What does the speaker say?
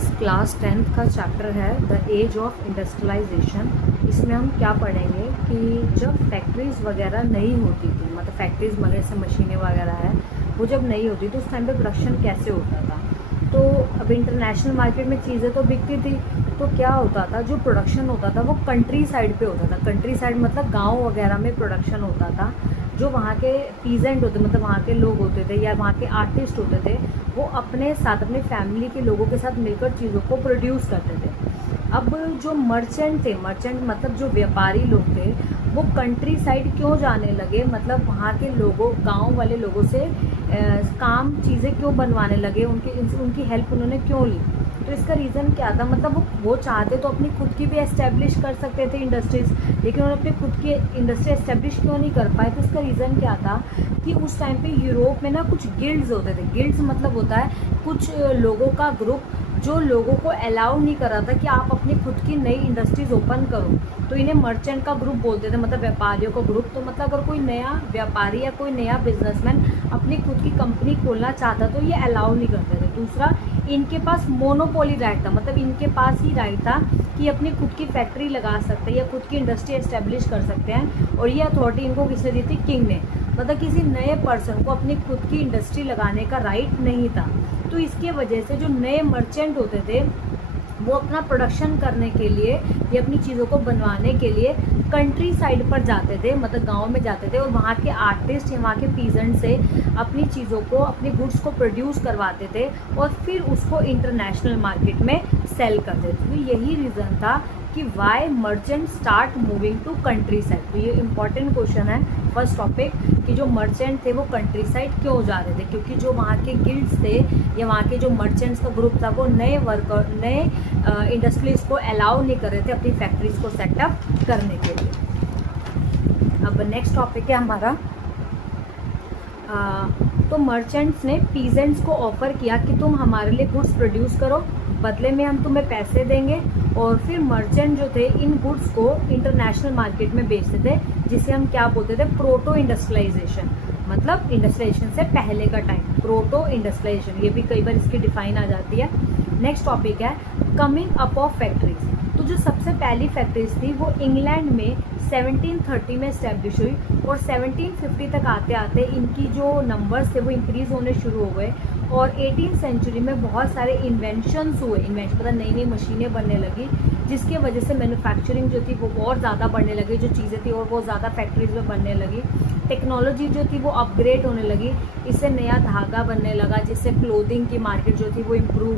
Guys, class 10th का chapter है the age of industrialisation. इसमें हम क्या पढ़ेंगे कि जब फैक्ट्रीज़ वगैरह नहीं होती थी, मतलब फैक्ट्रीज़ वगैरह से मशीनें वगैरह है वो जब नहीं होती तो उस टाइम पे प्रोडक्शन कैसे होता था। तो अब इंटरनेशनल मार्केट में चीज़ें तो बिकती थी, तो क्या होता था, जो प्रोडक्शन होता था वो कंट्री साइड पे होता था। कंट्री साइड मतलब गांव वगैरह में प्रोडक्शन होता था। जो वहाँ के पीजेंट होते, मतलब वहाँ के लोग होते थे या वहाँ के आर्टिस्ट होते थे, वो अपने साथ अपने फैमिली के लोगों के साथ मिलकर चीज़ों को प्रोड्यूस करते थे। अब जो मर्चेंट थे, मर्चेंट मतलब जो व्यापारी लोग थे, वो कंट्री साइड क्यों जाने लगे, मतलब वहाँ के लोगों, गांव वाले लोगों से काम चीज़ें क्यों बनवाने लगे, उनकी हेल्प उन्होंने क्यों ली। तो इसका रीज़न क्या था, मतलब वो चाहते तो अपनी खुद की भी एस्टेब्लिश कर सकते थे इंडस्ट्रीज़, लेकिन उन्होंने अपनी खुद की इंडस्ट्री एस्टेब्लिश क्यों नहीं कर पाए। तो इसका रीज़न क्या था कि उस टाइम पे यूरोप में ना कुछ गिल्ड्स होते थे। गिल्ड्स मतलब होता है कुछ लोगों का ग्रुप जो लोगों को अलाउ नहीं कर रहा था कि आप अपनी खुद की नई इंडस्ट्रीज़ ओपन करो। तो इन्हें मर्चेंट का ग्रुप बोलते थे, मतलब व्यापारियों का ग्रुप। तो मतलब अगर कोई नया व्यापारी या कोई नया बिजनेसमैन अपनी खुद की कंपनी खोलना चाहता तो ये अलाउ नहीं करते थे। दूसरा, इनके पास मोनोपोली राइट था, मतलब इनके पास ही राइट था कि अपनी खुद की फैक्ट्री लगा सकते हैं या खुद की इंडस्ट्री एस्टेब्लिश कर सकते हैं। और ये अथॉरिटी इनको किसने दी थी, किंग ने। मतलब किसी नए पर्सन को अपनी खुद की इंडस्ट्री लगाने का राइट नहीं था। तो इसके वजह से जो नए मर्चेंट होते थे वो अपना प्रोडक्शन करने के लिए या अपनी चीज़ों को बनवाने के लिए कंट्री साइड पर जाते थे, मतलब गांव में जाते थे, और वहाँ के आर्टिस्ट या वहाँ के पीजेंट से अपनी चीज़ों को, अपने गुड्स को प्रोड्यूस करवाते थे और फिर उसको इंटरनेशनल मार्केट में सेल करते थे। तो यही रीज़न था कि why merchant start moving to country side. तो ये इंपॉर्टेंट क्वेश्चन है, फर्स्ट टॉपिक, कि जो मर्चेंट थे वो कंट्री साइड क्यों जा रहे थे। क्योंकि जो वहाँ के गिल्ड्स थे या वहाँ के जो मर्चेंट्स का ग्रुप था वो नए वर्कर, नए इंडस्ट्रीज़ को अलाउ नहीं कर रहे थे अपनी फैक्ट्रीज़ को सेटअप करने के लिए। अब नेक्स्ट टॉपिक है हमारा, तो मर्चेंट्स ने पीजेंट्स को ऑफ़र किया कि तुम हमारे लिए गुड्स प्रोड्यूस करो, बदले में हम तुम्हें पैसे देंगे। और फिर मर्चेंट जो थे इन गुड्स को इंटरनेशनल मार्केट में बेचते थे, जिसे हम क्या बोलते थे, प्रोटो इंडस्ट्रियलाइजेशन, मतलब इंडस्ट्रियलाइजेशन से पहले का टाइम, प्रोटो इंडस्ट्रियलाइजेशन। ये भी कई बार इसकी डिफाइन आ जाती है। नेक्स्ट टॉपिक है कमिंग अप ऑफ फैक्ट्रीज। तो जो सबसे पहली फैक्ट्रीज थी वो इंग्लैंड में 1730 में इस्टेब्लिश हुई और 1750 तक आते आते इनकी जो नंबर्स थे वो इंक्रीज़ होने शुरू हो गए। और 18th सेंचुरी में बहुत सारे इन्वेंशंस हुए, मतलब नई नई मशीनें बनने लगी, जिसके वजह से मैन्युफैक्चरिंग जो थी वो और ज़्यादा बढ़ने लगी, जो चीज़ें थी और वो ज़्यादा फैक्ट्रीज में बनने लगी। टेक्नोलॉजी जो थी वो अपग्रेड होने लगी, इससे नया धागा बनने लगा, जिससे क्लोथिंग की मार्केट जो थी वो इम्प्रूव